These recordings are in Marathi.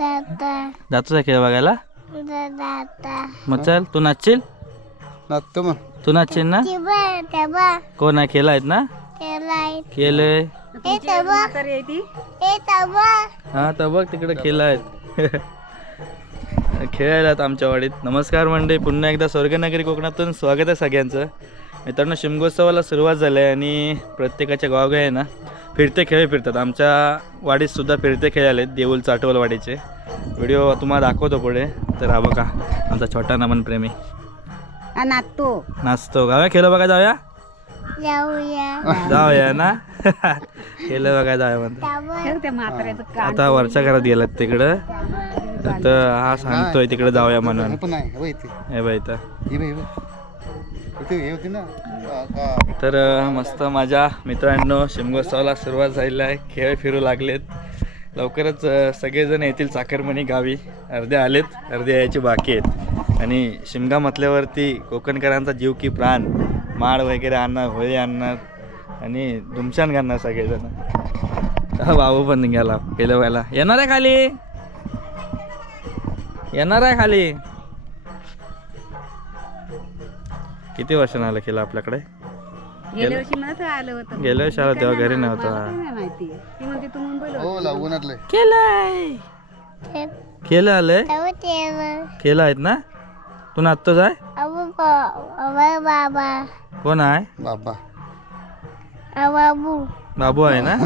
जातोच आहे खेळ बघायला? दादा मग चल तू नाचशील? नाचतो मग. तू नाचशील ना? कोण आहे? खेळ आहेत ना? केलाय. खेळ हे हे हा तर बघ तिकडे खेळ आहेत. खेळायला आहेत आमच्या वाडीत. नमस्कार मंडळी पुन्हा एकदा स्वर्गनगरी कोकणातून स्वागत आहे सगळ्यांचं. मित्रांनो शिमगोत्सवाला सुरुवात झाली आहे आणि प्रत्येकाच्या गावगावी आहे ना. फिरते खेळ फिरतात. आमच्या वाडीत सुद्धा फिरते खेळ आले देऊल चाटवल वाडीचे. व्हिडिओ तुम्हाला दाखवतो पुढे. तर हा बघा आमचा छोटा नमन प्रेमी. नाचतो. नाचतो. गाव्या खेळ बघा जाऊया. जाऊया. जाऊया ना. खेळ बघा जाऊया म्हणतो. आता वरच्या घरात गेलात तिकडं. तर हा सांगतोय तिकडे जाऊया म्हणून. हे बाई इथं. हे होती ना. तर मस्त माझ्या मित्रांनो शिमगोत्सवाला सुरुवात झालेली आहे. खेळ फिरू लागलेत. लवकरच सगळेजण येतील चाकरमणी गावी. अर्धे आलेत अर्धे यायचे बाकी आहेत. आणि शिमगा म्हटल्यावरती कोकणकरांचा जीव की प्राण. माळ वगैरे आणणार होळी आणणार आणि धुमशान घालणार सगळेजण. भाऊ पण निघाला गेल्या वेळेला येणार आहे खाली? येणार आहे खाली? किती वर्षानं आलं केलं आपल्याकडे? गेल्या वर्षी मला आलं होतं. गेल्या वर्षी आलो तेव्हा घरी नव्हता. नाही माहिती. ती म्हणते तू मुंबईला हो लागूनातले केलंय. केलं आलंय? केलं. आहेत ना? तू नाचतोच आहे? बाबा. कोण आहे? बाबा. अबाबू बाबू. आहे ना?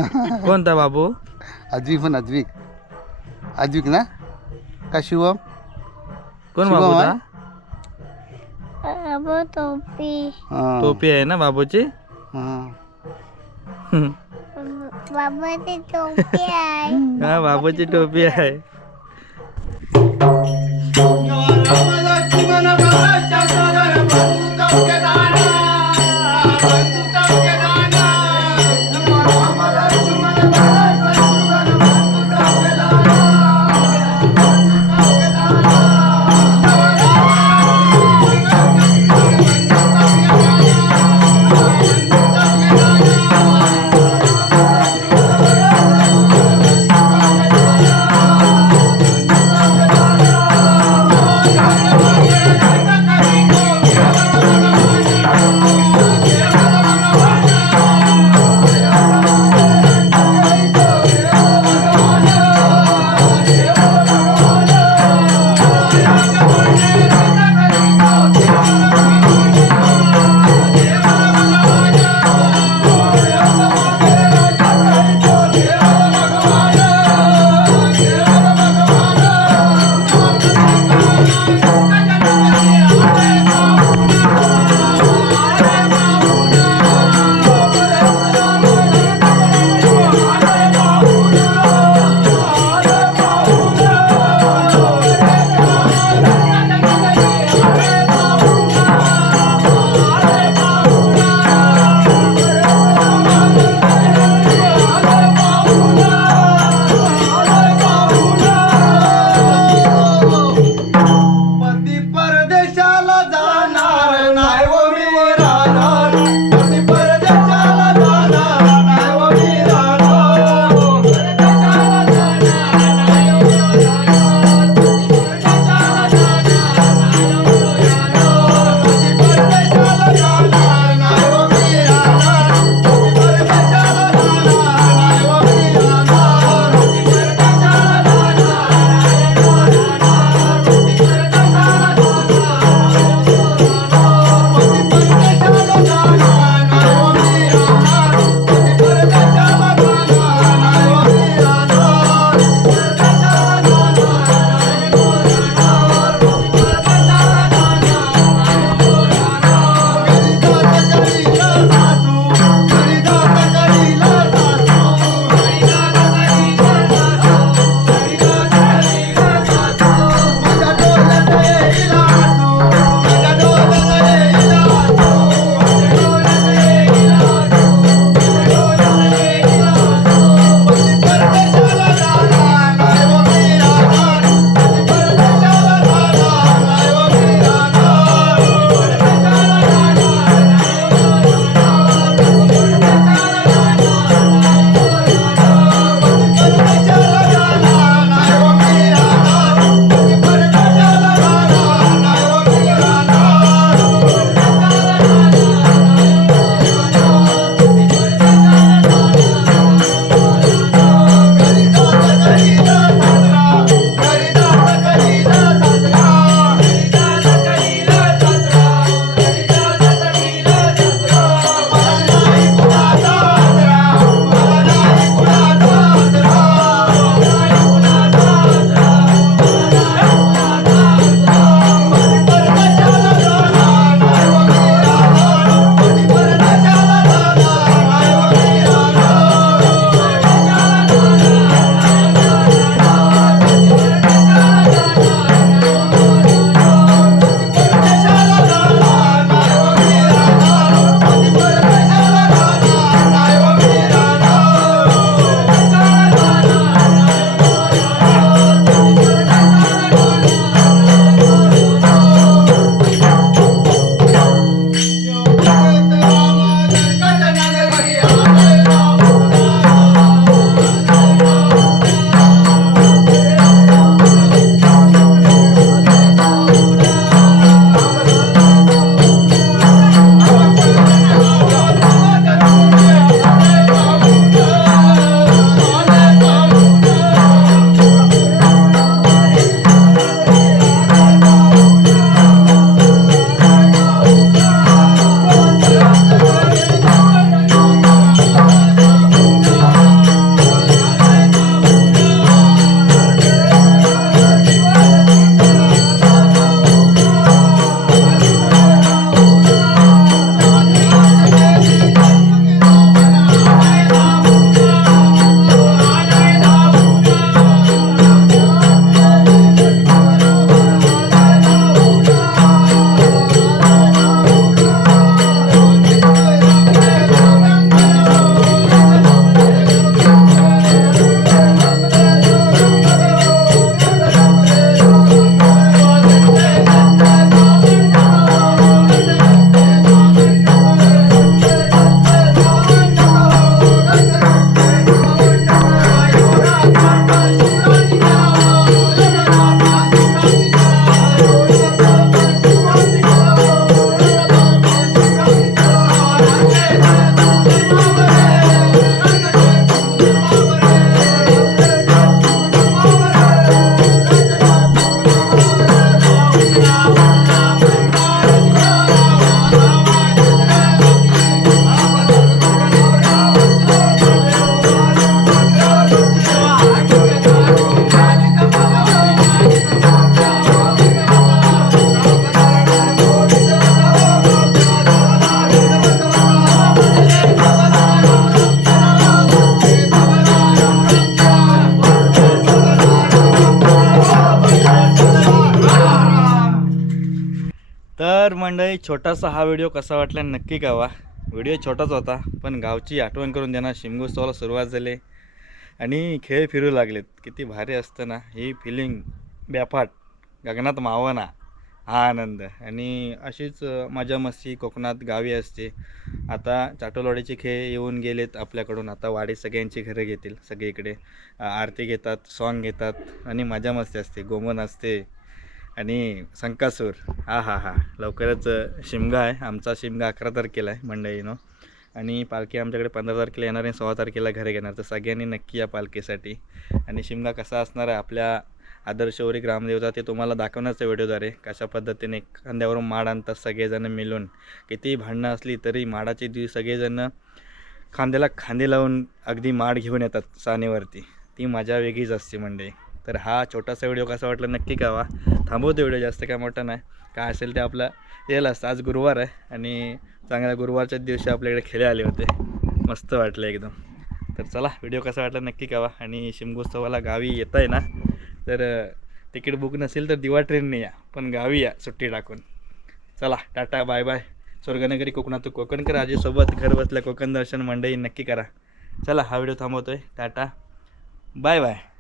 कोणता बाबू? आजविक पण आजविक आजविक ना? का शिवम? कोण शिवम आहे? अबू टोपी हा. टोपी आहे ना बाबूची हा. बाबाची टोपी आहे हा बाबूची टोपी आहे मंडळी छोटासा हा व्हिडिओ कसा वाटला नक्की कळवा. व्हिडिओ छोटाच होता पण गावची आठवण करून देणार शिमगोत्सवाला सुरुवात झाली. आणि खेळ फिरू लागलेत. किती भारी असतं ना ही फिलिंग ब्यापाट गगनात मावना हा आनंद. आणि अशीच मजा मस्ती कोकणात गावी असते. आता चाटोलवाडीचे खेळ येऊन गेलेत आपल्याकडून. आता वाडी सगळ्यांची घरं घेतील सगळीकडे. आरती घेतात सॉन्ग घेतात आणि मजा मस्ती असते गोमन असते. आणि संकासूर. हा हा हा. लवकरच शिमगा आहे. आमचा शिमगा अकरा तारखेला आहे मंडळीनो. आणि पालखी आमच्याकडे पंधरा तारखेला येणार आणि सोळा तारखेला घरी घेणार. तर सगळ्यांनी नक्की या पालखीसाठी. आणि शिमगा कसा असणार आहे आपल्या आदर्शवरी ग्रामदेवता ते तुम्हाला दाखवण्याचा व्हिडिओद्वारे कशा पद्धतीने खांद्यावरून माड आणतात सगळेजण मिळून. कितीही भांडणं असली तरी माडाचे दिवस सगळेजण खांद्याला खांदे लावून अगदी माड घेऊन येतात सानेवरती. ती मजा वेगळीच असते म्हणजे तर हा छोटासा व्हिडिओ कसा वाटला नक्की कळवा. थांबवतो व्हिडिओ जास्त काय मोठा नाही. काय असेल ते आपला येईल असतं. आज गुरुवार आहे आणि चांगल्या गुरुवारच्याच दिवशी आपल्याकडे खेळे आले होते. मस्त वाटलं एकदम. तर चला व्हिडिओ कसा वाटला नक्की कळवा. आणि शिमगोत्सवाला गावी येत आहे ना तर तिकीट बुक नसेल तर दिवा ट्रेनने या पण गावी या सुट्टी टाकून. चला टाटा बाय बाय. स्वर्गनगरी कोकणातून कोकणकर आजीसोबत घर बसल्या कोकण दर्शन मंडई नक्की करा. चला हा व्हिडिओ थांबवतोय. टाटा. Bye bye.